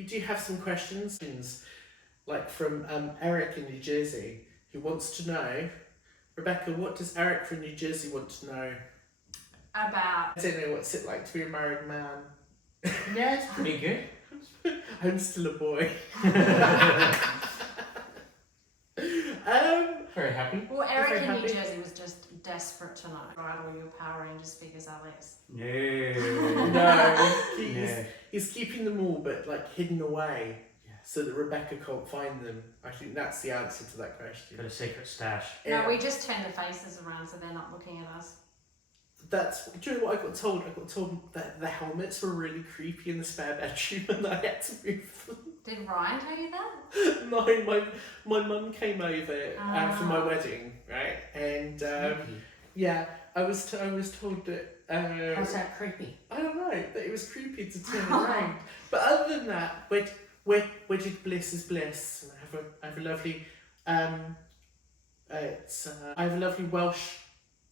We do have some questions, like from Eric in New Jersey, who wants to know, Rebecca, what does Eric from New Jersey want to know? About. I don't know what's it like to be a married man. Yeah, it's pretty good. I'm still a boy. Very happy. Well, Eric Very in New happy. Jersey was just desperate to know. Write all your Power Rangers figures, Alex. No. No, No. he's keeping them all, but like hidden away, Yeah. so that Rebecca can't find them. I think that's the answer to that question. Got a secret stash. No, we just turn the faces around so they're not looking at us. That's. Do you know what I got told? I got told that the helmets were really creepy in the spare bedroom, and I had to move them. Did Ryan tell you that? No, my mum came over for my wedding, right? And Creepy. yeah, I was told that. How's that creepy? I don't know, that it was creepy to turn around. But other than that, wedded bliss is bliss. And I have a lovely I have a lovely Welsh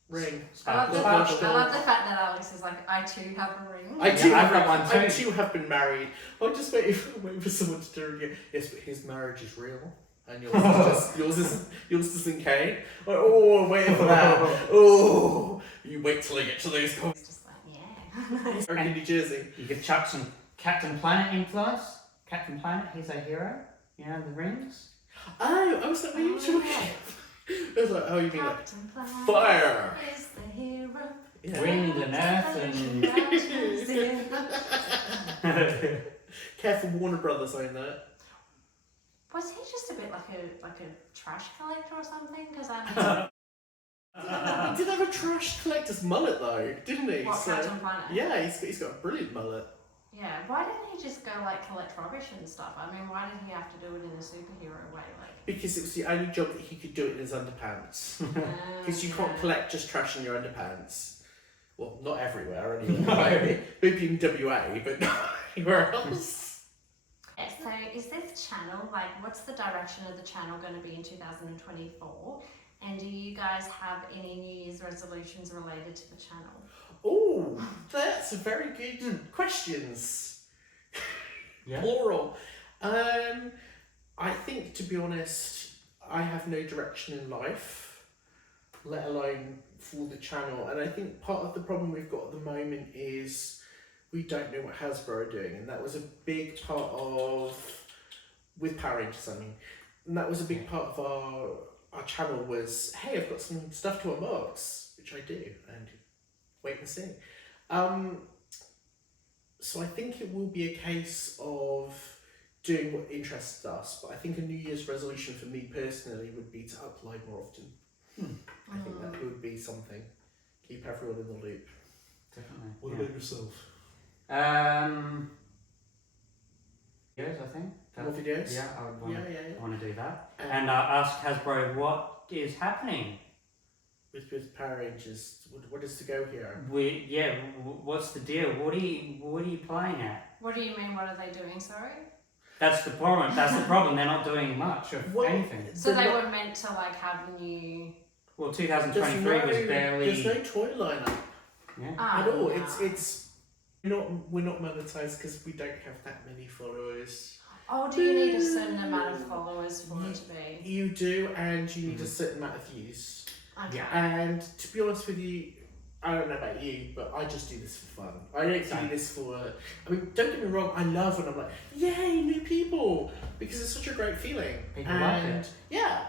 ring. I love the Welsh fact doll. that Alex is like, I too have a ring. I too I've have got one I too. too have been married. I'm just waiting for someone to turn again. Yes, but his marriage is real. And yours isn't Kane. Oh, I'm waiting for that. Oh, you wait till I get to those comments. It's just like, yeah. Eric in New Jersey. You could chuck some Captain Planet influence. Captain Planet, he's a hero. You know, the rings. Oh, I was like, what are you talking? I was like, oh, you mean like Captain Planet fire? is the hero. Yeah. Wind and earth and... Careful, Warner Brothers own that. Was he just a bit like a trash collector or something? Because I'm. He did have a trash collector's mullet though, didn't he? What, Captain Planet? Yeah, he's got a brilliant mullet. Yeah, why didn't he just go like collect rubbish and stuff? I mean, why did he have to do it in a superhero way? Like, Because it was the only job that he could do it in his underpants. Because you can't collect just trash in your underpants. Well, not everywhere anyway. Maybe in WA, but not anywhere else. Yeah, so is this channel, like, what's the direction of the channel going to be in 2024? And do you guys have any New Year's resolutions related to the channel? Oh, that's a very good questions. Yeah. Plural. I think, to be honest, I have no direction in life, let alone for the channel. And I think part of the problem we've got at the moment is we don't know what Hasbro are doing. And that was a big part of, with Power Rangers, I mean, and that was a big part of our channel was, hey, I've got some stuff to unbox, which I do, and wait and see. So I think it will be a case of doing what interests us, but I think a New Year's resolution for me personally would be to upload more often. I think that would be something. Keep everyone in the loop. Definitely. What yeah. about yourself? Videos, I think. More videos? Yeah, I would want, Yeah. want to do that. And ask Hasbro what is happening. With Power Rangers, what is to go here? What's the deal? What are you playing at? What do you mean, what are they doing, sorry? That's the problem. They're not doing much of anything. So they were meant to like have new... Well, 2023 was barely. There's no toy lineup Yeah. at all. no. We're not monetized because we don't have that many followers. Oh, do you need a certain amount of followers for it to be? You do, and you need a certain amount of views. Okay. Yeah. And to be honest with you, I don't know about you, but I just do this for fun. I don't do this for. I mean, don't get me wrong. I love when I'm like, yay, new people, because it's such a great feeling. People like it. Yeah.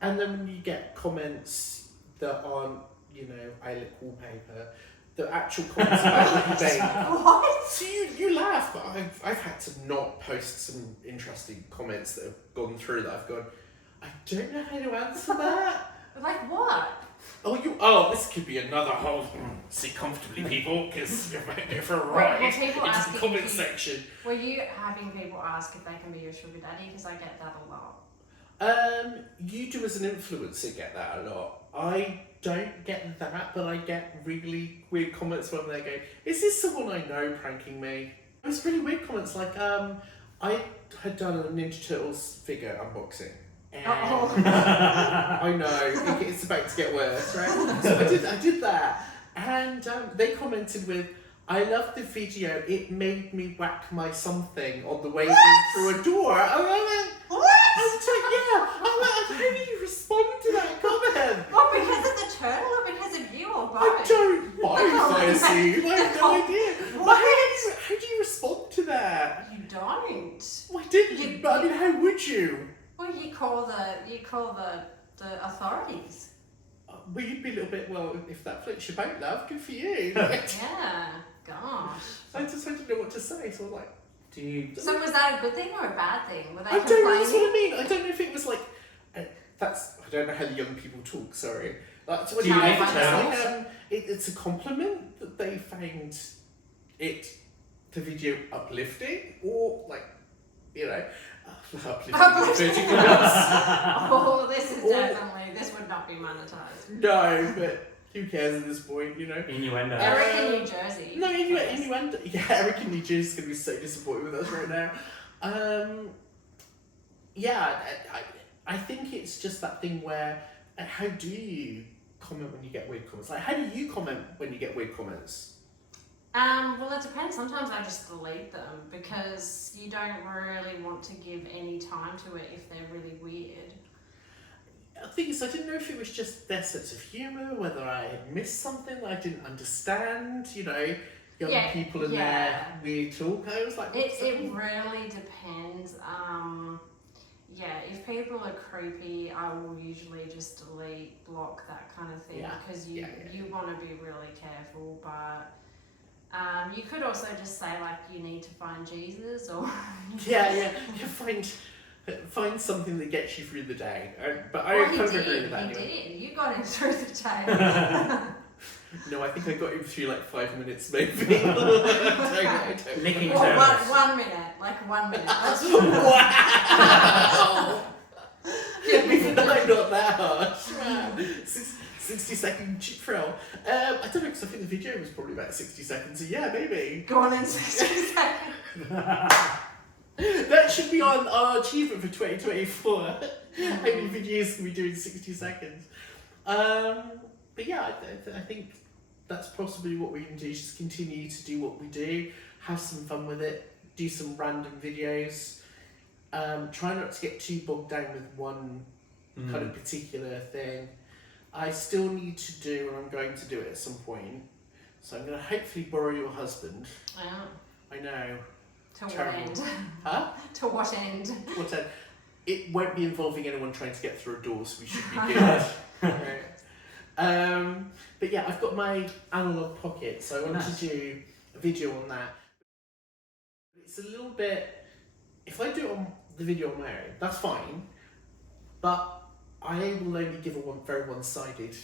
And then when you get comments that aren't, I lick wallpaper, the actual comments about what you think. What? So you laugh, but I've had to not post some interesting comments that have gone through that I've gone, I don't know how to answer that. Like what? This could be another whole sit comfortably, people, because you're about to go for a Were ride people into the asking comment if you- section. Were you having people ask if they can be your sugar daddy? Because I get that a lot. You do as an influencer get that a lot. I don't get that, but I get really weird comments when they go, is this someone I know pranking me? It was really weird comments, like, I had done a Ninja Turtles figure unboxing. And I know, it's about to get worse, right? So I did that. And they commented with, I love the video. It made me whack my something on the way in through a door. I went, I was like, yeah. I went, how do you respond to that comment? What, because of the turtle or because of you or both? I don't both, I assume. I have no idea. But What? how do you respond to that? You don't. Why didn't you? You- But I mean, how would you? Well, you call the authorities. Well, you'd be a little bit, well, if that floats your boat, love, good for you. Yeah. Gosh. I didn't know what to say, so I was like, Do you? So was that a good thing or a bad thing? Were they I don't know, that's complaining? what I mean. I don't know if it was like, I don't know how the young people talk, sorry. That's what Do you make it's turtles? like, it's a compliment that they found the video uplifting, or like, you know, uplifting. Oh, this is Or- definitely, this would not be monetized. No, but who cares at this point, you know? Innuendo. Eric in New Jersey. No, innuendo. Yeah, Eric in New Jersey is going to be so disappointed with us right now. Yeah, I think it's just that thing where, how do you comment when you get weird comments? Like, how do you comment when you get weird comments? Well, it depends. Sometimes I just delete them because you don't really want to give any time to it if they're really weird. The thing is, I didn't know if it was just their sense of humour, whether I had missed something that I didn't understand, you know, young Yeah, people and yeah. their weird talk. I was like, It what's that mean? really depends. Yeah, if people are creepy, I will usually just delete, block, that kind of thing, Yeah, because yeah. you want to be really careful. But you could also just say like you need to find Jesus, or Yeah, you find something that gets you through the day. But I well, he kind of did. agree with that He anyway. did. You got him through the day. No, I think I got him through like 5 minutes maybe. I don't Licking Or turtles. 1 minute, like 1 minute. That's Wow! Even though I'm not that harsh. Wow. 60-second chip thrill. I don't know, because I think the video was probably about 60 seconds, so yeah, maybe. Gone in 60 seconds. That should be on our achievement for 2024. How many videos can we do in 60 seconds? But yeah, I think that's possibly what we can do, is just continue to do what we do, have some fun with it, do some random videos, try not to get too bogged down with one kind of particular thing. I still need to do, and I'm going to do it at some point, so I'm going to hopefully borrow your husband. Oh, I know. to what Terrible. end? Huh? To what end? What a, it won't be involving anyone trying to get through a door, so we should be good. Right. But yeah, I've got my analog pocket, so I want Nice. to do a video on that. It's a little bit, if I do it on the video on my own, that's fine, but I will only give a very one-sided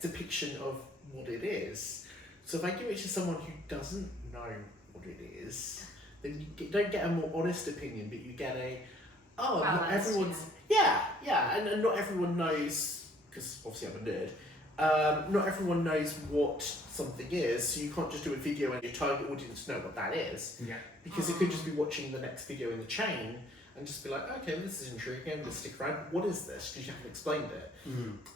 depiction of what it is. So if I give it to someone who doesn't know what it is, then you don't get a more honest opinion, but you get a, oh, not Balanced, everyone's, and not everyone knows, because obviously I'm a nerd, not everyone knows what something is, so you can't just do a video and your target audience know what that is, Yeah. because it could just be watching the next video in the chain and just be like, okay, well, this is intriguing, I'm going to stick around, what is this? Because you haven't explained it.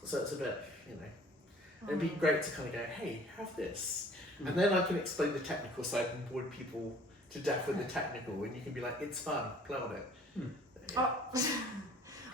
So it's a bit, you know, it'd be great to kind of go, hey, have this. And then I can explain the technical side and bored people to death with the technical, and you can be like, it's fun, play on it. Yeah. Oh.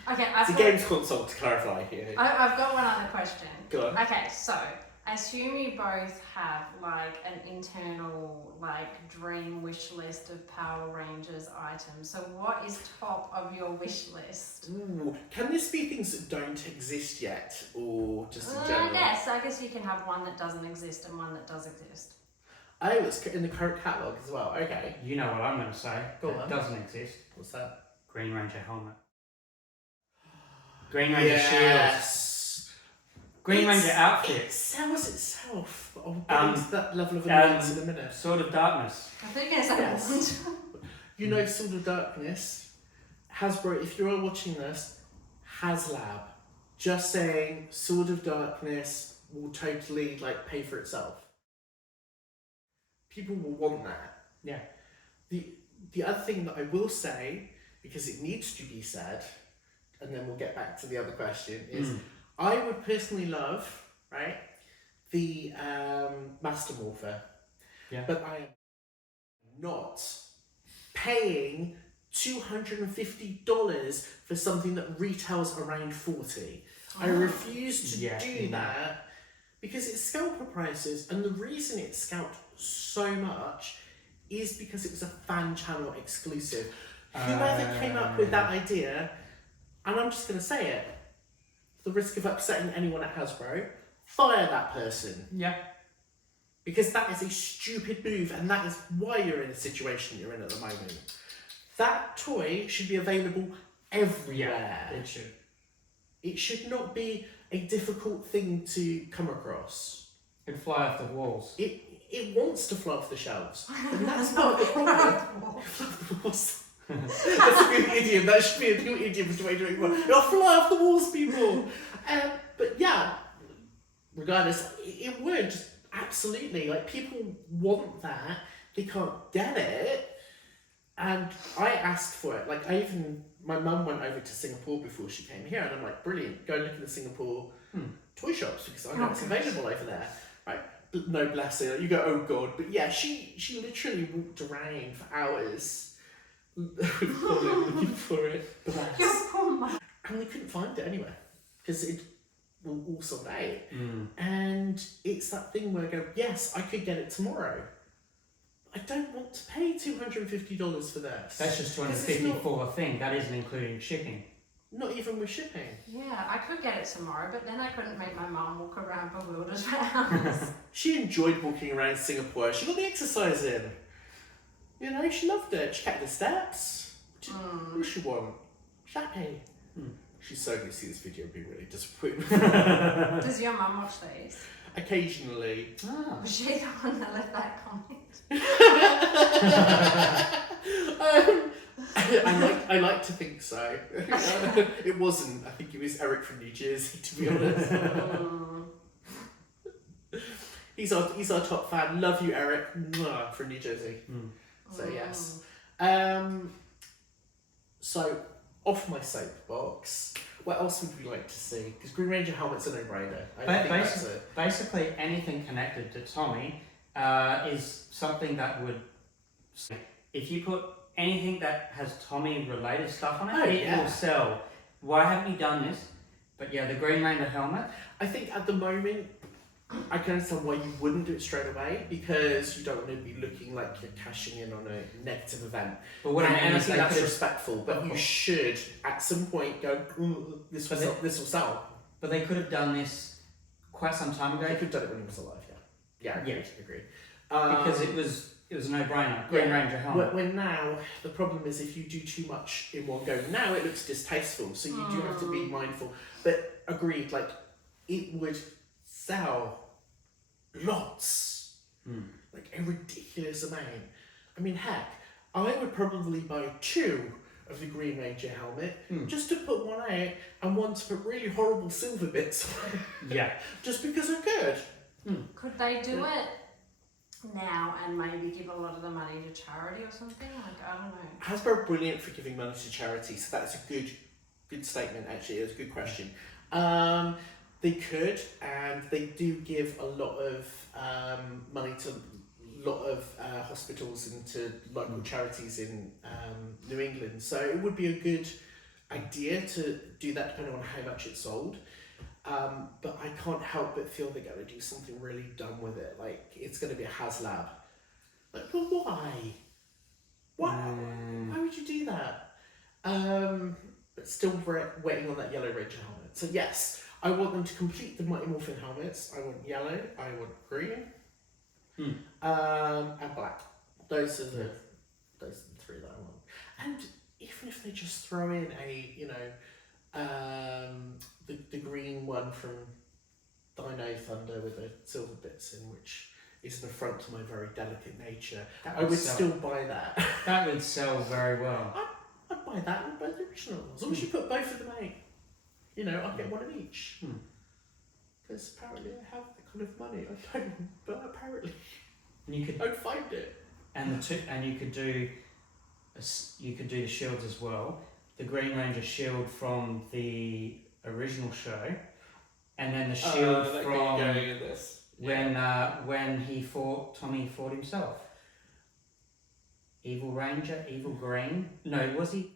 Okay, It's a games console, to clarify here. I've got one other question. Go on. Okay, so I assume you both have like an internal like dream wish list of Power Rangers items. So what is top of your wish list? Ooh, can this be things that don't exist yet, or just in I general? guess you can have one that doesn't exist and one that does exist. Oh, it's in the current catalogue as well. Okay. You know what I'm going to say. Go That on. doesn't exist. What's that? Green Ranger helmet. Green Ranger shield. Yes. Green It's- Ranger outfit. It sells itself. But I'll get into that level of um, annoyance in a minute. Sword of Darkness. I think it's like Yes. You know, Sword of Darkness, Hasbro, if you're watching this, HasLab, just saying Sword of Darkness will totally like pay for itself. People will want that. Yeah. The other thing that I will say, because it needs to be said, and then we'll get back to the other question, is I would personally love, right, the Master Morpher. Yeah. But I am not paying $250 for something that retails around 40. I refuse to do that because it's scalper prices, and the reason it's scalped so much is because it was a fan channel exclusive. Whoever came up with that idea, and I'm just going to say it, the risk of upsetting anyone at Hasbro, fire that person. Yeah. Because that is a stupid move, and that is why you're in the situation you're in at the moment. That toy should be available everywhere. Yeah, it should. It should not be a difficult thing to come across. It'd fly off the walls. It wants to fly off the shelves, and that's not the problem. That's a good idiom. That should be a new idiom for 2021. It'll fly off the walls, people. But yeah, regardless, it would absolutely, like, people want that. They can't get it, and I asked for it. Like, my mum went over to Singapore before she came here, and I'm like, brilliant, go look in the Singapore toy shops because I know it's available over there. Right? No, bless her. You go, oh god. But yeah, she literally walked around for hours looking for it. Bless. Your poor mum. And we couldn't find it anywhere because it all sold out. And it's that thing where I go, yes, I could get it tomorrow. I don't want to pay $250 for this. That's just $250 for a thing. That isn't including shipping. Not even with shipping. Yeah, I could get it tomorrow, but then I couldn't make my mum walk around bewildered for hours. She enjoyed walking around Singapore. She got the exercise in. You know, she loved it. She kept the steps. What does she want? She's happy. She's so going to see this video and be really disappointed. Does your mum watch these? Occasionally. Ah. Was she the one that left that comment? I like to think so. It wasn't. I think it was Eric from New Jersey, to be honest. He's our top fan. Love you, Eric. Mwah, from New Jersey. So yes. So off my soapbox. What else would we like to see? Because Green Ranger helmet's a no-brainer. I think that's it. Basically, anything connected to Tommy is something that would. If you put anything that has Tommy-related stuff on it, it will sell. Why haven't you done this? But yeah, the Green Ranger helmet. I think at the moment, I can understand why you wouldn't do it straight away because you don't want to be looking like you're cashing in on a negative event. But what I mean and I is think they that's could've- respectful, but you should at some point go, this will sell. But they could have done this quite some time They ago could have done it when he was alive, yeah. Yeah, agreed. because it was a no-brainer. Green Ranger helmet. When now, the problem is if you do too much in one go, now it looks distasteful, so you do have to be mindful. But agreed, like, it would sell lots. Like, a ridiculous amount. I mean, heck, I would probably buy 2 of the Green Ranger helmet just to put one out and one to put really horrible silver bits on it. Yeah. Just because I could. Could they do it now and maybe give a lot of the money to charity or something? Like, I don't know. Hasbro are brilliant for giving money to charity, so that's a good statement, actually. It's a good question. They could, and they do give a lot of money to a lot of hospitals and to local charities in New England. So it would be a good idea to do that depending on how much it's sold. But I can't help but feel they're going to do something really dumb with it. Like, it's going to be a HasLab. Like, but why? Why would you do that? But still waiting on that Yellow Ranger helmet. So yes, I want them to complete the Mighty Morphin helmets. I want yellow, I want green, and black. Those are the 3 that I want. And even if they just throw in the green one from Dino Thunder with the silver bits in, which is an affront to my very delicate nature, I would still buy that. That would sell very well. I'd buy that and buy the original. As long as you put both of them out. You know, I'll get one of each. Because apparently I have that kind of money. I don't, but apparently And you could I'd find it. and you could do the shields as well. The Green Ranger shield from the original show, and then the shield from going in this. when Tommy fought himself. Evil Ranger, Evil Green. No, was he?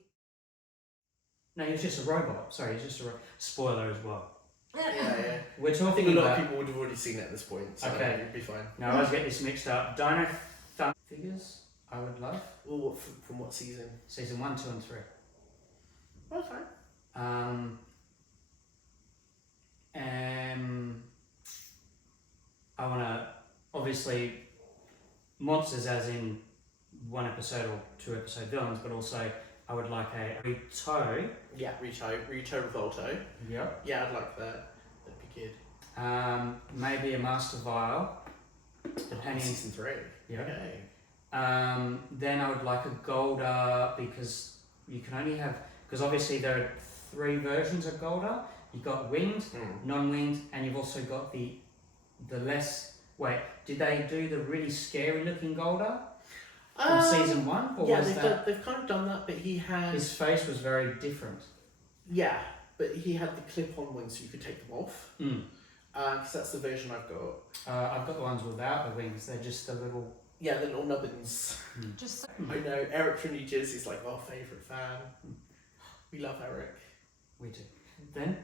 No, he was just a robot. Sorry, he's just a spoiler as well. Yeah. We're I talking think a lot about. of people would have already seen it at this point, so Okay. it'd be fine. No, I always get this mixed up. Dino Thunder figures. I would love Well, what, from what season? season 1, 2, and 3. Well, fine. I want to obviously monsters, as in 1 episode or 2 episode villains, but also I would like a Rito. Yeah, Rito Revolto. Yep. Yeah, I'd like that. That'd be good. Maybe a Master Vial, depending. Season 3. Yeah. Okay. Then I would like a Golda, because you can only have, because obviously there are 3 versions of Golda. You've got winged, non-winged, and you've also got the less. Wait, did they do the really scary looking Golda from season 1? Or Yeah, was they've kind of done that, but he had. his face was very different? Yeah, but he had the clip-on ones so you could take them off. Because that's the version I've got. I've got the ones without the wings. They're just the little. Yeah, the little nubbins. Just I know Eric from New Jersey is like our favourite fan. We love Eric. We do. Then,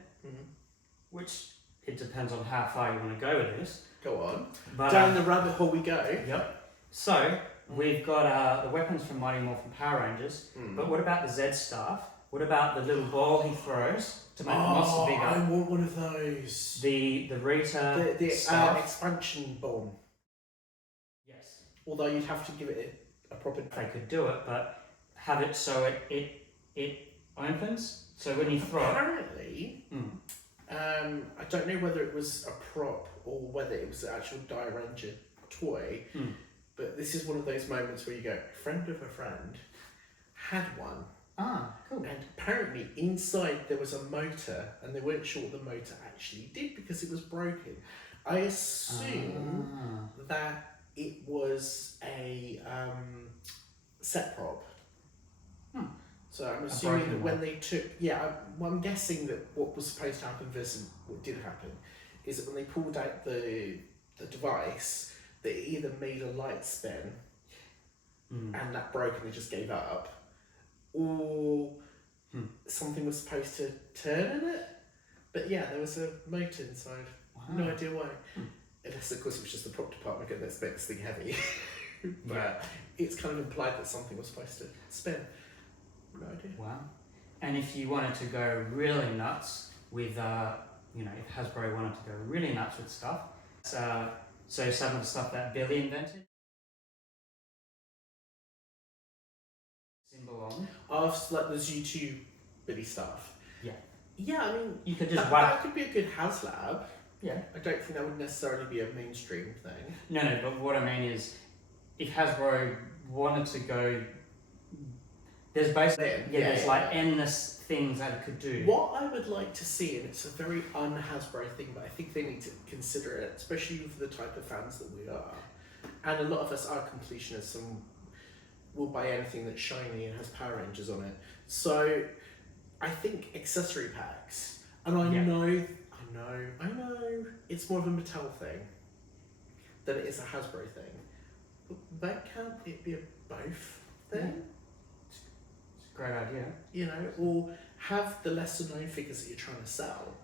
which it depends on how far you want to go with this. Go on. But, Down the rabbit hole we go. Yep. So we've got the weapons from Mighty Morphin Power Rangers. But what about the Z staff? What about the little ball he throws to make the monster bigger? I want one of those. The Rita The staff. expansion bomb. Yes. Although you'd have to give it a proper. They could do it, but have it so it opens. So when you throw it. Apparently, I don't know whether it was a prop or whether it was an actual Ranger toy, but this is one of those moments where you go, a friend of a friend had one. Ah, cool. And apparently inside there was a motor, and they weren't sure what the motor actually did because it was broken. I assume that it was a set prop. So I'm assuming that when they took, I'm guessing that what was supposed to happen versus what did happen is that when they pulled out the device, they either made a light spin and that broke and they just gave up, or something was supposed to turn in it. But yeah, there was a motor inside. Wow. No idea why. Unless of course it was just the prop department getting this big thing heavy. But it's kind of implied that something was supposed to spin. No idea. Wow. And if you wanted to go really nuts with, if Hasbro wanted to go really nuts with stuff, so some of the stuff that Billy invented. Symbol on. Like the Z2 Billy stuff. Yeah. Yeah, I mean, you could just that could be a good HasLab. Yeah. I don't think that would necessarily be a mainstream thing. No, but what I mean is, if Hasbro wanted to go, there's basically there's endless things that it could do. What I would like to see, and it's a very un-Hasbro thing, but I think they need to consider it, especially for the type of fans that we are, and a lot of us are completionists and will buy anything that's shiny and has Power Rangers on it. So I think accessory packs, and I know, it's more of a Mattel thing than it is a Hasbro thing. But can't it be a both thing? Yeah. It's a great idea. Or have the lesser known figures that you're trying to sell,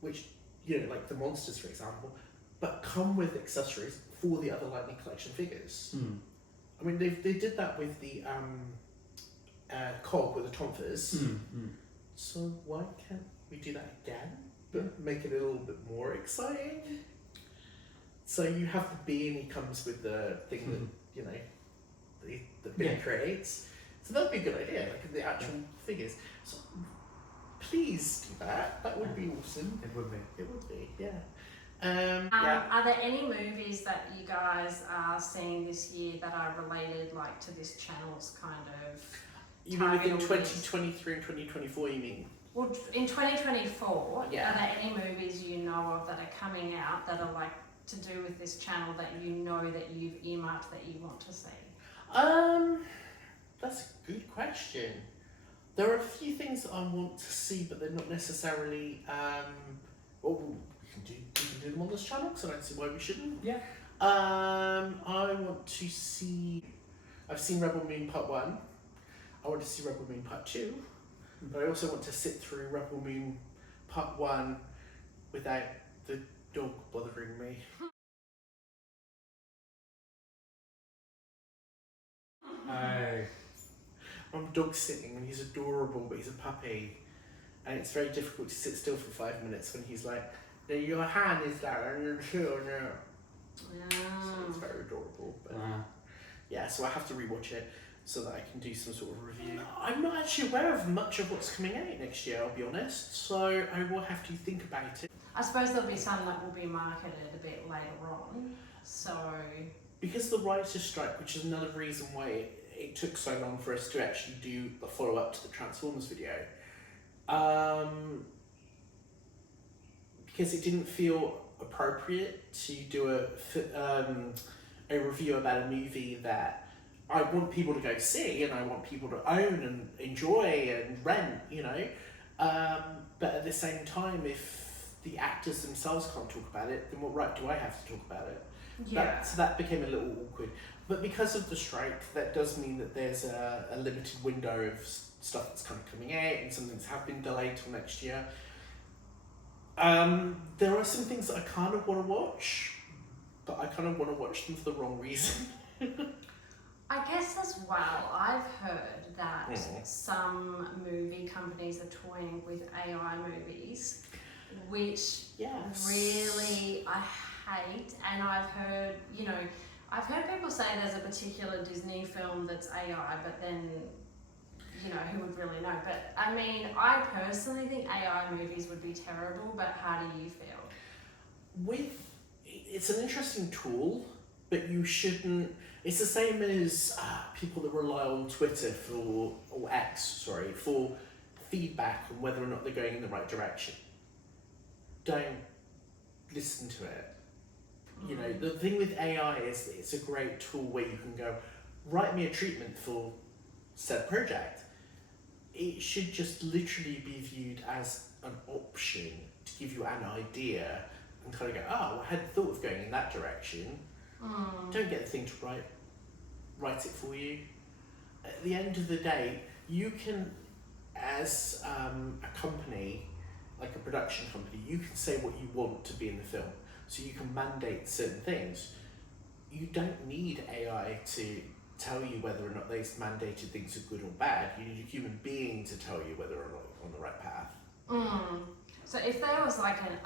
which, like the monsters, for example, but come with accessories for the other Lightning Collection figures. I mean, they did that with the Cog with the Tonfas. So why can't we do that again, but make it a little bit more exciting? So you have the bee and he comes with the thing that that Billy creates. So that'd be a good idea, like the actual figures. So please do that. That would be awesome. It would be. It would be, yeah. Are there any movies that you guys are seeing this year that are related, like to this channel's kind of? You mean within 2023 and 2024? You mean? Well, in 2024, Yeah. are there any movies you know of that are coming out that are like to do with this channel that you know that you've earmarked that you want to see? That's a good question. There are a few things that I want to see, but they're not necessarily. can do them on this channel, because I don't see why we shouldn't. Yeah. I want to see. I've seen Rebel Moon Part 1. I want to see Rebel Moon Part 2. But I also want to sit through Rebel Moon Part 1 without the dog bothering me. Oh. I'm dog sitting and he's adorable, but he's a puppy. And it's very difficult to sit still for 5 minutes when he's like, "No, your hand is down and you're chill now." So it's very adorable. But yeah, so I have to rewatch it so that I can do some sort of review. I'm not actually aware of much of what's coming out next year, I'll be honest. So I will have to think about it. I suppose there'll be some that will be marketed a bit later on. So Because the writer's strike, which is another reason why it took so long for us to actually do the follow-up to the Transformers video. Because it didn't feel appropriate to do a review about a movie that I want people to go see and I want people to own and enjoy and rent, you know. But at the same time, if the actors themselves can't talk about it, then what right do I have to talk about it? yeah. So that became a little awkward. But because of the strike, that does mean that there's a limited window of stuff that's kind of coming out, and some things have been delayed till next year. There are some things that I kind of want to watch, but I kind of want to watch them for the wrong reason. I guess as well, I've heard that Mhm. some movie companies are toying with AI movies, which Yes. really I hate. And I've heard, I've heard people say there's a particular Disney film that's AI, but then, who would really know? But I mean, I personally think AI movies would be terrible, but how do you feel? It's an interesting tool, but you shouldn't. It's the same as people that rely on Twitter for feedback on whether or not they're going in the right direction. Don't listen to it. You know, the thing with AI is that it's a great tool where you can go, write me a treatment for said project. It should just literally be viewed as an option to give you an idea and kind of go, oh, I hadn't thought of going in that direction. Don't get the thing to write it for you. At the end of the day, you can, as a company, like a production company, you can say what you want to be in the film. So you can mandate certain things. You don't need AI to tell you whether or not those mandated things are good or bad. You need a human being to tell you whether or not you're on the right path. So if there was like an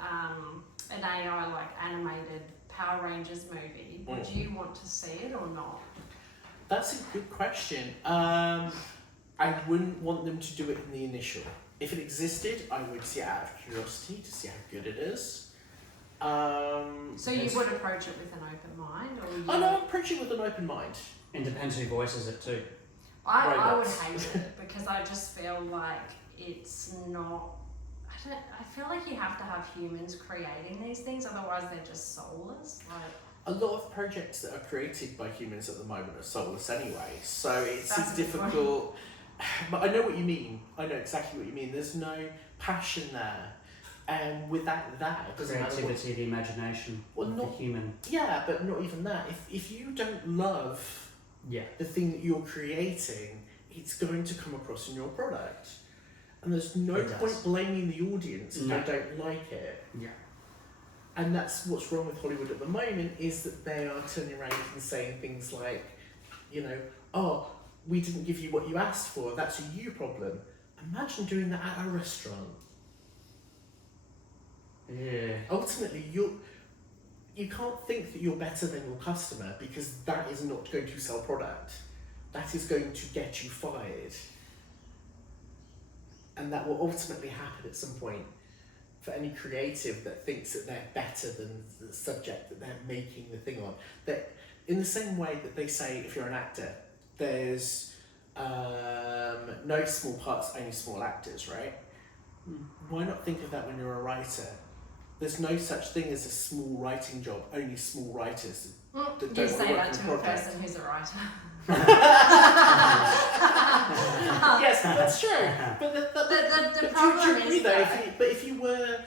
AI like animated Power Rangers movie, would you want to see it or not? That's a good question. I wouldn't want them to do it in the initial. If it existed, I would see it out of curiosity to see how good it is. So you would approach it with an open mind, or I know, approach it with an open mind. It depends who voices it too. I would hate it because I just feel like it's not. I feel like you have to have humans creating these things, otherwise they're just soulless. A lot of projects that are created by humans at the moment are soulless anyway, so it's That's a good difficult. But I know what you mean. I know exactly what you mean. There's no passion there, and without that, it doesn't matter what. Creativity, the imagination of the human. Yeah, but not even that. If you don't love the thing that you're creating, it's going to come across in your product. And there's no point blaming the audience if they don't like it. Yeah. And that's what's wrong with Hollywood at the moment, is that they are turning around and saying things like, oh, we didn't give you what you asked for, that's a you problem. Imagine doing that at a restaurant. Yeah. Ultimately, you can't think that you're better than your customer, because that is not going to sell product. That is going to get you fired. And that will ultimately happen at some point for any creative that thinks that they're better than the subject that they're making the thing on. That, in the same way that they say, if you're an actor, there's no small parts, only small actors, right? Why not think of that when you're a writer? There's no such thing as a small writing job, only small writers. You say that to a person who's a writer. Yes, that's true. But The problem is if you were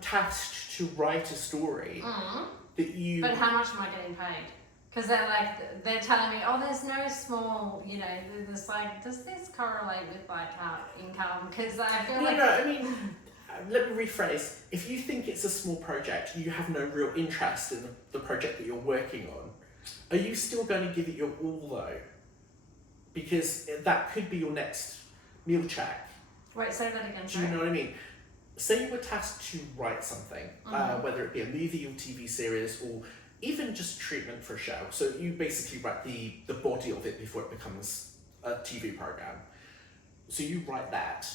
tasked to write a story that you. But how much am I getting paid? Because they're telling me, oh, there's no small, you know, there's like, does this correlate with like income? Because I feel like. No, I mean, let me rephrase. If you think it's a small project, you have no real interest in the project that you're working on, are you still going to give it your all though? Because that could be your next meal check. Wait, say that again. Do you know what I mean? Say you were tasked to write something, whether it be a movie or TV series or even just treatment for a show. So you basically write the body of it before it becomes a TV program. So you write that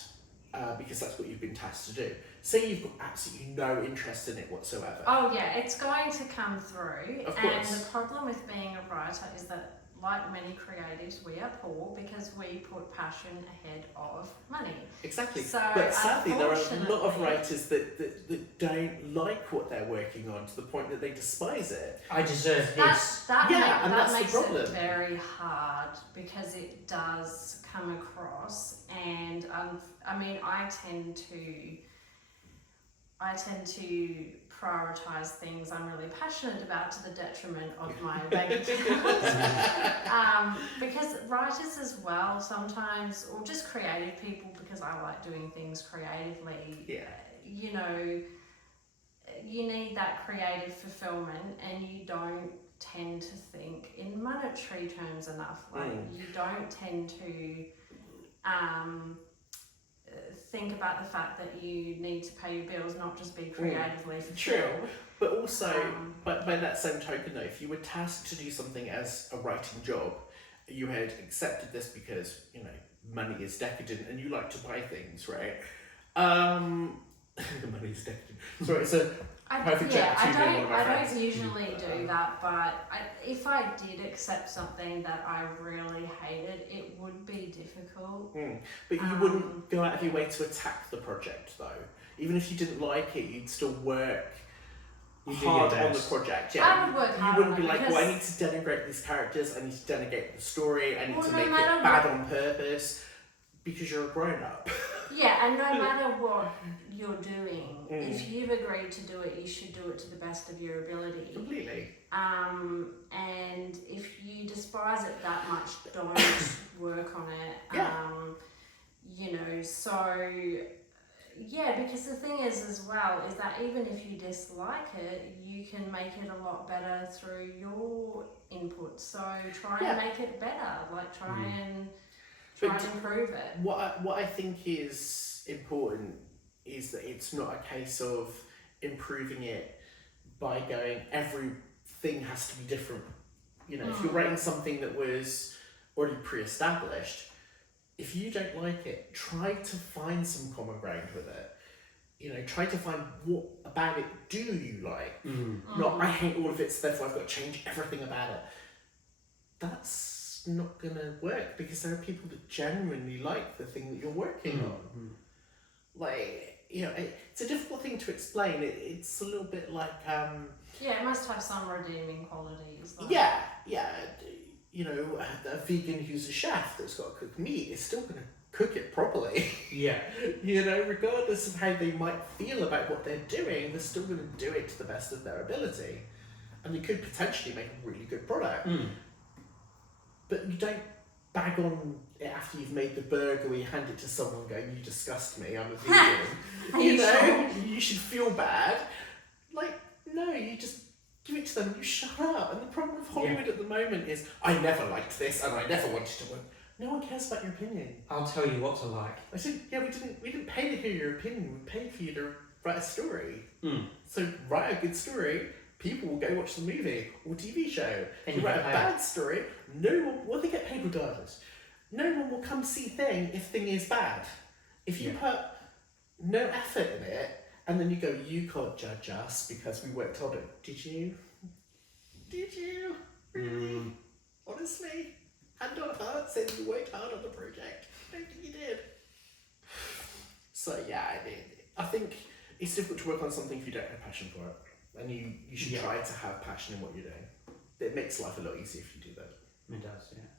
because that's what you've been tasked to do. Say you've got absolutely no interest in it whatsoever. Oh yeah, it's going to come through. Of And course. the problem with being a writer is that, like many creatives, we are poor because we put passion ahead of money. Exactly. So, but sadly, there are a lot of unfortunately- writers that don't like what they're working on to the point that they despise it. I deserve this. That that's the makes problem. it very hard because it does come across, and I mean, I tend to prioritize things I'm really passionate about to the detriment of my bank account. Because writers as well sometimes, or just creative people, because I like doing things creatively. Yeah. You know, you need that creative fulfillment, and you don't tend to think in monetary terms enough. Like you don't tend to think about the fact that you need to pay your bills, not just be creatively fulfilled. But also, but by that same token though, if you were tasked to do something as a writing job, you had accepted this because, you know, money is decadent and you like to buy things, right? Money is decadent. Sorry, so I don't usually do that, but if I did accept something that I really hated, it would be difficult. But you wouldn't go out of your way to attack the project though. Even if you didn't like it, you'd still work hard on the project. Yeah, I would work hard. You wouldn't be on it like, well, I need to denigrate these characters, I need to denigrate the story, I need to make it bad on purpose, because you're a grown up. Yeah, and no matter what you're doing, if you've agreed to do it, you should do it to the best of your ability. Completely. And if you despise it that much, don't work on it. Yeah. You know, so yeah, because the thing is as well is that even if you dislike it, you can make it a lot better through your input. So try and make it better. Like try and improve it. What I think is important is that it's not a case of improving it by going everything has to be different. You know, if you're writing something that was already pre-established, if you don't like it, try to find some common ground with it. You know, try to find what about it do you like. Not I hate all of it, so therefore I've got to change everything about it. That's not gonna work because there are people that genuinely like the thing that you're working on. Like, you know, it's a difficult thing to explain. It's a little bit like yeah, it must have some redeeming qualities. Like. yeah, you know, a vegan who's a chef that's got to cook meat is still gonna cook it properly. Yeah. You know, regardless of how they might feel about what they're doing, they're still gonna do it to the best of their ability, and they could potentially make a really good product. But you don't bag on it after you've made the burger where you hand it to someone going, you disgust me, I'm a vegan. you know, you should feel bad. Like, no, you just give it to them and you shut up. And the problem with Hollywood at the moment is, I never liked this and I never wanted to work. No one cares about your opinion. I'll tell you what to like. I said, yeah, we didn't pay to hear your opinion, we paid for you to write a story. So write a good story, people will go watch the movie or TV show. If you write a bad story, no one will, they get paid regardless. No one will come see Thing if Thing is bad. If you put no effort in it and then you go, you can't judge us because we worked on it. Did you? Did you? Really? Honestly? Hand on heart, saying you worked hard on the project. I don't think you did. So yeah, I think it's difficult to work on something if you don't have passion for it. And you should try to have passion in what you're doing. It makes life a lot easier if you do that. It does, yeah.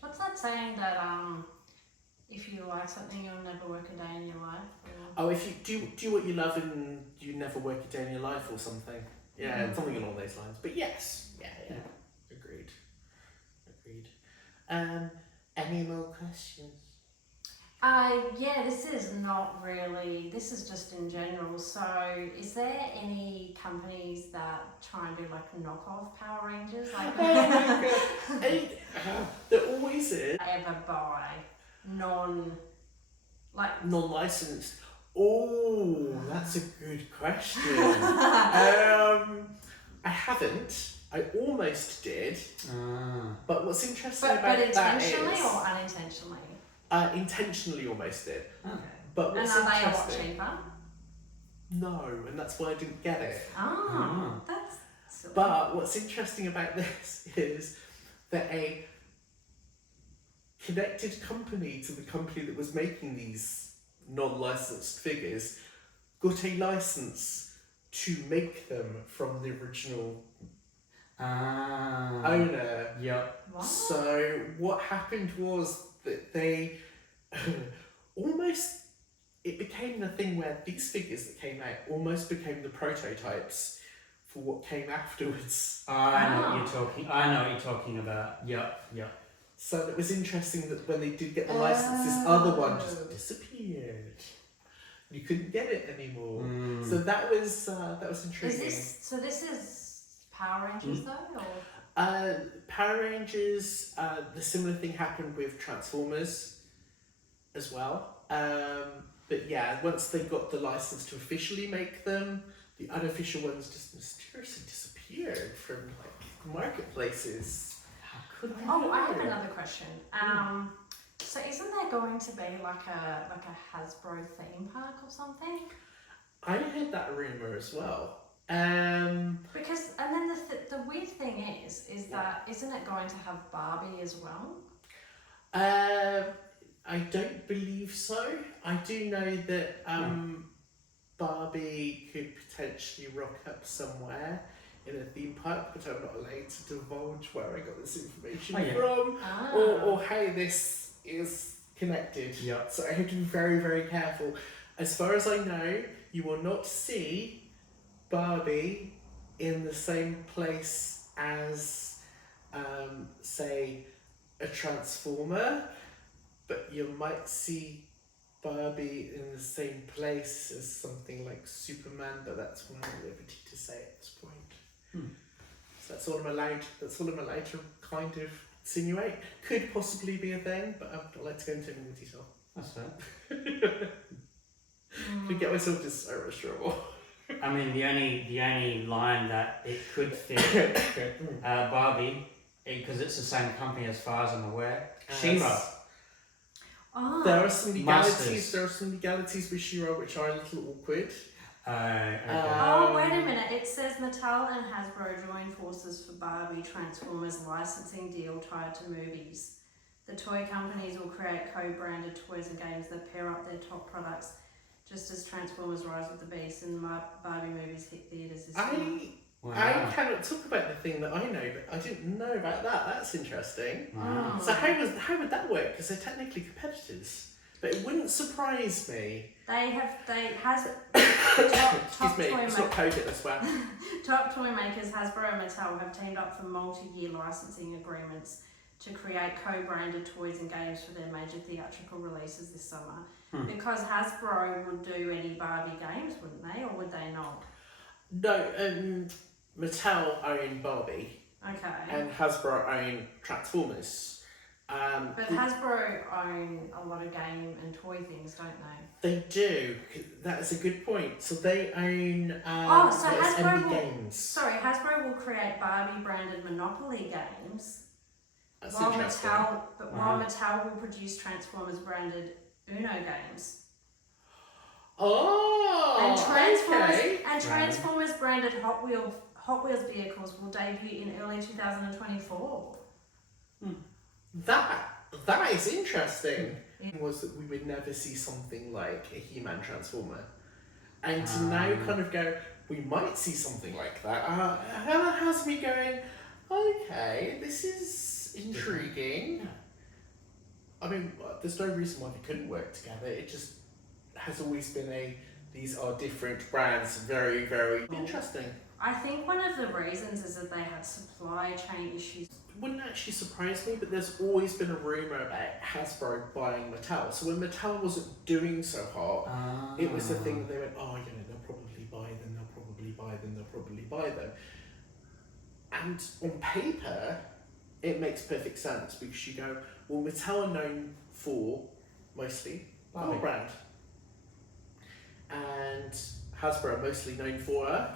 What's that saying that if you like something, you'll never work a day in your life. Or... Oh, if you do what you love and you never work a day in your life or something. Yeah, something along those lines. But yes, yeah. Agreed. Any more questions? Yeah, this is not really, this is just in general. So, is there any companies that try and do like knockoff Power Rangers? Like, Oh my god. There always is. ever buy Non-licensed. Oh, that's a good question. I haven't. I almost did. But what's interesting but about that intentionally is... or unintentionally? Intentionally almost did. Okay. But And what's are they a lot interesting... cheaper? No, and that's why I didn't get it. Oh, that's silly. But what's interesting about this is that a connected company to the company that was making these non-licensed figures got a license to make them from the original owner. Yep. What? So what happened was that they almost, it became the thing where these figures that came out almost became the prototypes for what came afterwards. I know what you're talking about. Yep. So it was interesting that when they did get the license, this other one just disappeared. You couldn't get it anymore. So that was intriguing. This is Power Rangers though, or? Power Rangers, the similar thing happened with Transformers as well. But yeah, once they got the license to officially make them, the unofficial ones just mysteriously disappeared from like marketplaces. How could I? Oh, I have another question. So isn't there going to be like a Hasbro theme park or something? I heard that rumor as well. Because and then the weird thing is that isn't it going to have Barbie as well? I don't believe so. I do know that Barbie could potentially rock up somewhere in a theme park, but I'm not allowed to divulge where I got this information from or how this is connected. Yeah. So I have to be very, very careful. As far as I know, you will not see Barbie in the same place as, say, a Transformer, but you might see Barbie in the same place as something like Superman, but that's one I'm at liberty to say at this point. So that's all I'm allowed to kind of insinuate. Could possibly be a thing, but I'm not allowed to go into any more detail. That's fair. Could get myself into so much trouble. I mean, the only line that it could fit Barbie, because it's the same company as far as I'm aware. She-Ra. Oh. There are some legalities with She-Ra which are a little awkward. Okay. Oh, wait a minute. It says Mattel and Hasbro join forces for Barbie Transformers licensing deal tied to movies. The toy companies will create co-branded toys and games that pair up their top products, just as Transformers Rise of the Beast and the Barbie movies hit theatres this year. I cannot talk about the thing that I know, but I didn't know about that. That's interesting. Wow. So how would that work? Because they're technically competitors. But it wouldn't surprise me. Excuse me, it's not COVID, I swear. Top toy makers Hasbro and Mattel have teamed up for multi-year licensing agreements to create co-branded toys and games for their major theatrical releases this summer. Because Hasbro would do any Barbie games, wouldn't they, or would they not? No, Mattel own Barbie. Okay. And Hasbro own Transformers. But Hasbro own a lot of game and toy things, don't they? They do. That is a good point. So they own Hasbro Games. Hasbro will create Barbie branded Monopoly games. That's while interesting. While Mattel will produce Transformers branded Uno games. Oh, And Transformers branded Hot Wheels vehicles will debut in early 2024. That is interesting. Was that we would never see something like a He-Man Transformer, and to now kind of go, we might see something like that. Has me going, okay, this is intriguing. I mean, there's no reason why they couldn't work together. It just has always been these are different brands, very, very interesting. I think one of the reasons is that they had supply chain issues. It wouldn't actually surprise me, but there's always been a rumour about Hasbro buying Mattel. So when Mattel wasn't doing so hot, it was the thing that they went, oh, you know, they'll probably buy them, they'll probably buy them, they'll probably buy them. And on paper, it makes perfect sense because you go, well, Mattel are known for mostly Barbie brand, and Hasbro are mostly known for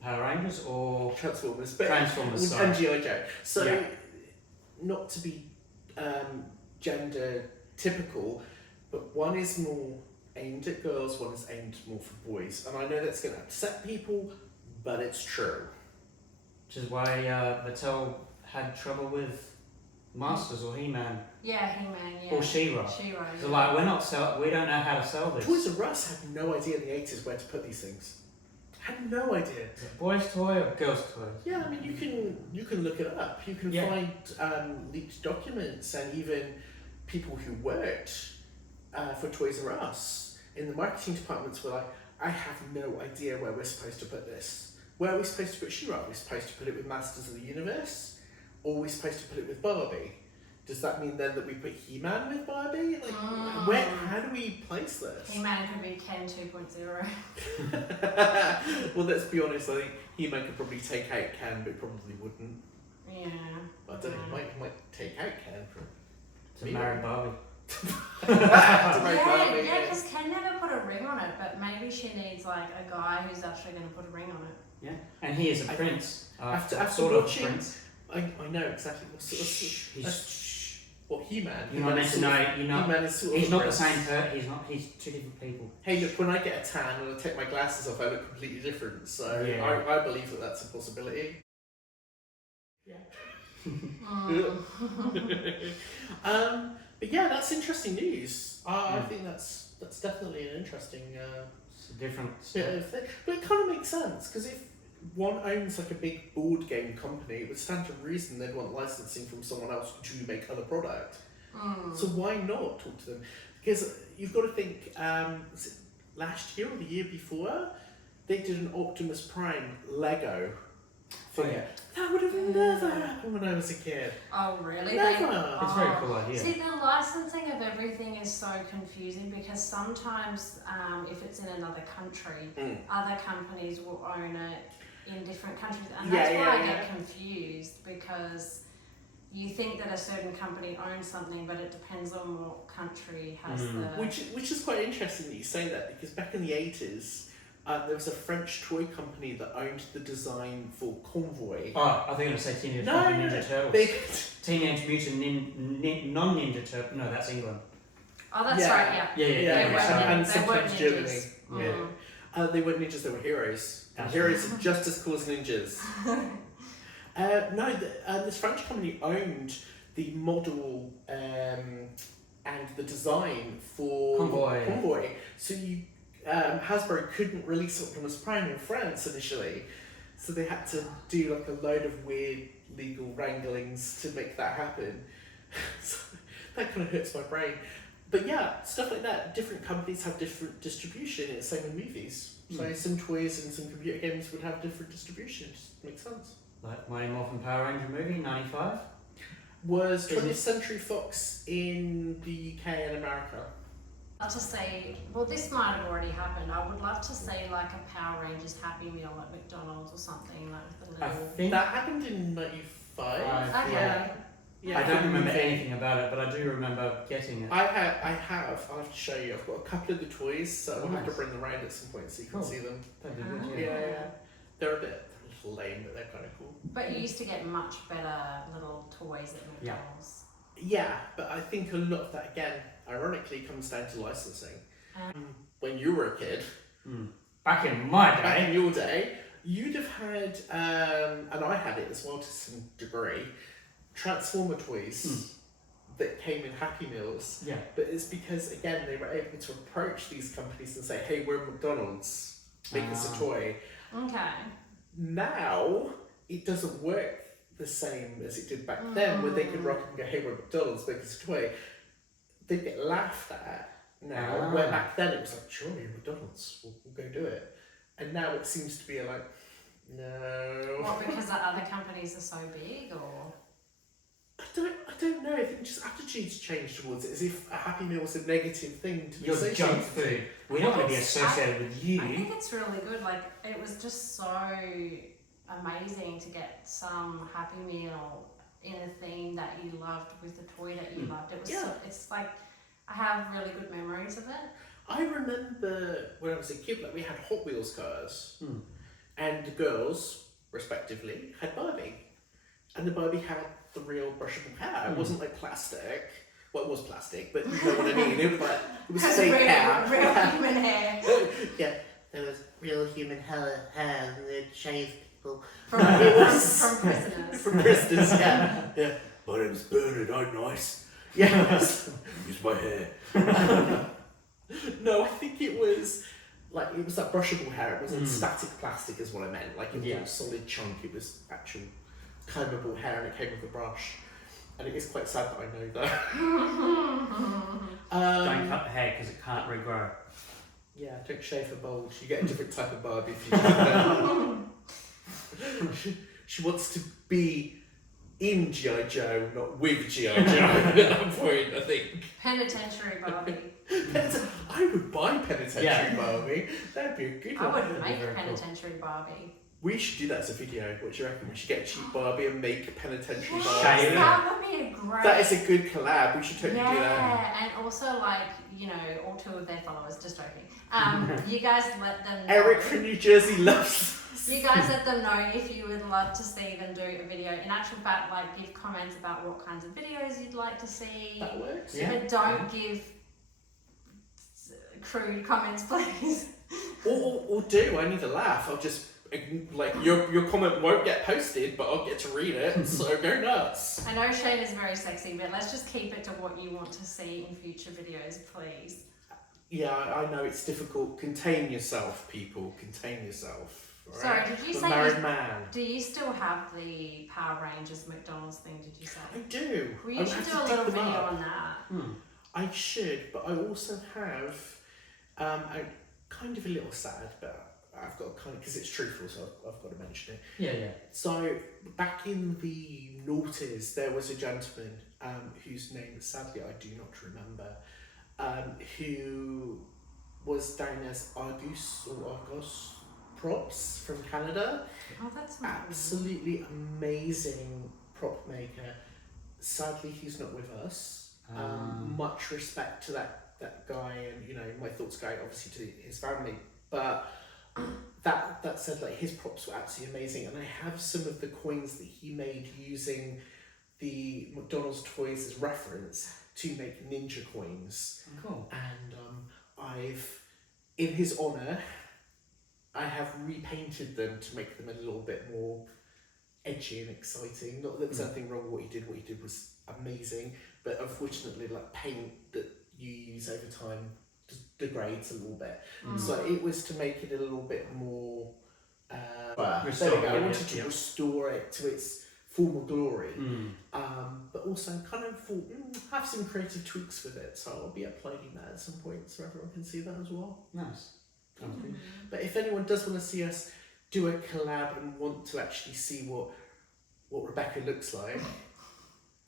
Power Rangers or Transformers, Transformers, and G.I. Joe. So, Yeah. not to be gender typical, but one is more aimed at girls, one is aimed more for boys. And I know that's going to upset people, but it's true. which is why Mattel had trouble with Masters or He-Man Yeah, He-Man, yeah. or She-Ra. She-Ra, So yeah. like we don't know how to sell this. Toys R Us had no idea in the 80s where to put these things. Had no idea. Is it boys' toy or girls' toy? Yeah, I mean, you can look it up. You can Yeah. find leaked documents, and even people who worked for Toys R Us in the marketing departments were like, I have no idea where we're supposed to put this. Where are we supposed to put She-Ra? Are we supposed to put it with Masters of the Universe? Or are we supposed to put it with Barbie? Does that mean then that we put He-Man with Barbie? Like, how do we place this? He-Man could be Ken 2.0. Well, let's be honest, I think He-Man could probably take out Ken, but probably wouldn't. Yeah. I don't know, he might take out Ken for To marry Barbie. Yeah, because Ken never put a ring on it, but maybe she needs like a guy who's actually going to put a ring on it. Yeah, and he is a prince. After sort of watching, prince. I know exactly what He-Man. You're not meant to know. You're not. He-Man is sort He's of not the prince. same person. He's not. He's two different people. Hey, look, when I get a tan and I take my glasses off, I look completely different. So Yeah. I believe that that's a possibility. Yeah. But yeah, that's interesting news. I think that's definitely an interesting It's a different bit step. of thing. But it kind of makes sense because if one owns like a big board game company, it would stand to reason they'd want licensing from someone else to make other product. So why not talk to them? Because you've got to think, was it last year or the year before, they did an Optimus Prime Lego figure. That would have never happened when I was a kid. Oh, really? Never. It's a very cool idea. See, the licensing of everything is so confusing because sometimes if it's in another country, other companies will own it in different countries. And that's why I get confused because you think that a certain company owns something, but it depends on what country has the... Which is quite interesting that you say that because back in the 80s, there was a French toy company that owned the design for Convoy. Oh, I think I'm going to say Teenage Mutant Ninja Turtles. Teenage Mutant Non-Ninja Turtles. No, that's England. Oh, that's right, yeah. Yeah. And They sometimes weren't Germany. ninjas. Yeah. They weren't ninjas, they were heroes. And That's heroes are just as cool as ninjas. This French company owned the model and the design for Convoy. So Hasbro couldn't release Optimus Prime in France initially. So they had to do like a load of weird legal wranglings to make that happen. So that kind of hurts my brain. But yeah, stuff like that. Different companies have different distribution. It's the same in movies. So some toys and some computer games would have different distributions. Makes sense. Like Mighty Morphin Power Ranger movie, 95. Was 20th Century Fox in the UK and America? I'd love to say, well, this might have already happened. I would love to see like a Power Rangers Happy Meal at McDonald's or something like the I little. think That happened in 95. Okay. Yeah. I don't remember anything about it, but I do remember getting it. I have. I'll have to show you. I've got a couple of the toys, so I'll have to Nice. bring them around at some point so you can Cool. see them. That'd be good, Yeah. They're a little lame, but they're kind of cool. But you used to get much better little toys at McDonald's. Yeah, but I think a lot of that, again, ironically, comes down to licensing. When you were a kid, Back in my back day, in your day, you'd have had, and I had it as well to some degree, Transformer toys that came in Happy Meals. yeah. But it's because, again, they were able to approach these companies and say, hey, we're McDonald's, make us a toy. Okay. Now, it doesn't work the same as it did back then, where they could rock up and go, "Hey, we're McDonald's, make us a toy." They get laughed at now, where back then it was like, "Sure, you're McDonald's, we'll go do it," and now it seems to be like, "No." What, because the other companies are so big, or? I don't know. I think just attitudes change towards it, as if a Happy Meal was a negative thing to be Your associated junk with. food. We don't want to be associated with you. I think it's really good. Like, it was just so amazing to get some Happy Meal in a theme that you loved with a toy that you loved. It was so, it's like, I have really good memories of it. I remember when I was a kid, like we had Hot Wheels cars, and the girls, respectively, had Barbie, and the Barbie had the real brushable hair. It wasn't like plastic. Well, it was plastic, but you know what I mean. It was like it was fake hair. Real human hair. Yeah, there was real human hair, and they'd shave people. From prisoners. From prisoners, yeah. Yeah. My name's Bernard, I'm nice. Yes. Use my hair. No, I think it was that brushable hair. It wasn't static plastic is what I meant. Like it wasn't a solid chunk, it was actual combable hair and it came with a brush. And it is quite sad that I know that. Don't cut the hair because it can't regrow. Yeah, don't shave for bald. You get a different type of Barbie if you do that. She wants to be in G.I. Joe, not with G.I. Joe at that point, I think. Penitentiary Barbie. I would buy Penitentiary Barbie. That'd be a good one. I would make a Penitentiary Barbie. We should do that as a video. What do you reckon? We should get a cheap Barbie and make Penitentiary Yes, Barbie. Shave it. that would be a great. That is a good collab. We should totally do that. Yeah, and also like, you know, all two of their followers, just joking. You guys let them know. Eric from New Jersey loves. You guys let them know if you would love to see them do a video. In actual fact, like give comments about what kinds of videos you'd like to see. That works. Yeah. But don't give crude comments, please. Or do. I need a laugh. I'll just like your comment won't get posted, but I'll get to read it. So go nuts. I know Shane is very sexy, but let's just keep it to what you want to see in future videos, please. Yeah, I know it's difficult. Contain yourself, people. Contain yourself. All Sorry, right? did you The say married man? Do you still have the Power Rangers McDonald's thing, did you say? I do. Well, I you should have do to a dig little them video up. on that. I should, but I also have a kind of a little sad, but I've got kind of, because it's truthful, so I've got to mention it. Yeah. So back in the noughties, there was a gentleman whose name, sadly, I do not remember, who was down as Argus Props from Canada. Oh, that's amazing. Absolutely amazing prop maker. Sadly, he's not with us. Much respect to that guy, and you know, my thoughts go obviously to his family. But that said, like his props were absolutely amazing, and I have some of the coins that he made using the McDonald's toys as reference to make ninja coins. Cool. And I've, in his honour, I have repainted them to make them a little bit more edgy and exciting. Not that there's anything wrong with what he did. What he did was amazing, but unfortunately, like paint that you use over time degrades a little bit. So it was to make it a little bit more. There we go. I wanted to restore it to its former glory, but also kind of thought have some creative tweaks with it. So I'll be uploading that at some point so everyone can see that as well. Nice. Sounds good. But if anyone does want to see us do a collab and want to actually see what Rebecca looks like,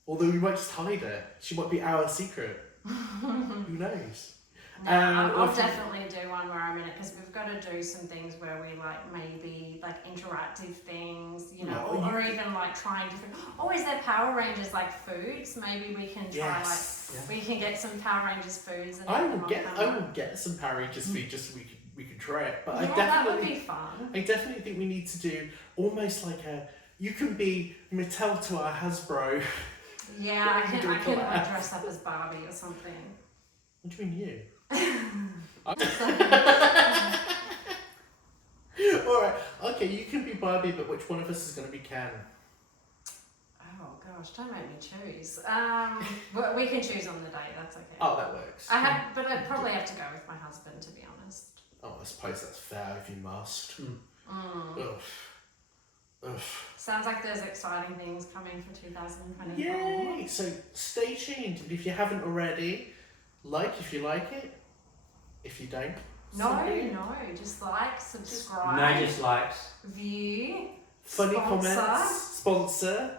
although we might just hide her, she might be our secret. Who knows? I'll definitely do one where I'm in it, because we've got to do some things where we like maybe like interactive things, you know, or even like trying different. Oh, is there Power Rangers like foods? Maybe we can try we can get some Power Rangers foods. And I will get some Power Rangers food just so we can try it. But yeah, that would be fun. I definitely think we need to do almost like you can be Mattel to our Hasbro. Yeah, I can like dress up as Barbie or something. What do you mean you? Alright, okay, you can be Barbie, but which one of us is going to be Ken? Oh gosh, don't make me choose. Well, we can choose on the day, that's okay. Oh, that works. But I'd probably have to go with my husband, to be honest. Oh, I suppose that's fair if you must. Ugh. Ugh. Sounds like there's exciting things coming for 2024. Yay! So stay tuned, and if you haven't already, like if you like it. If you don't, No, so be it. no, just like, subscribe, No dislikes. view, Funny sponsor. comments, sponsor,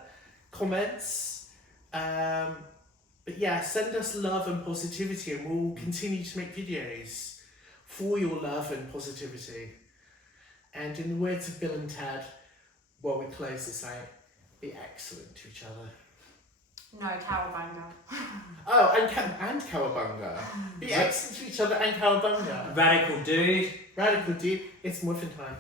comments. But yeah, send us love and positivity, and we'll continue to make videos for your love and positivity. And in the words of Bill and Ted, while we close this out, be excellent to each other. No, cowabunga. Oh, and cowabunga. Be excellent to each other and cowabunga. Radical dude. Radical dude, it's muffin time.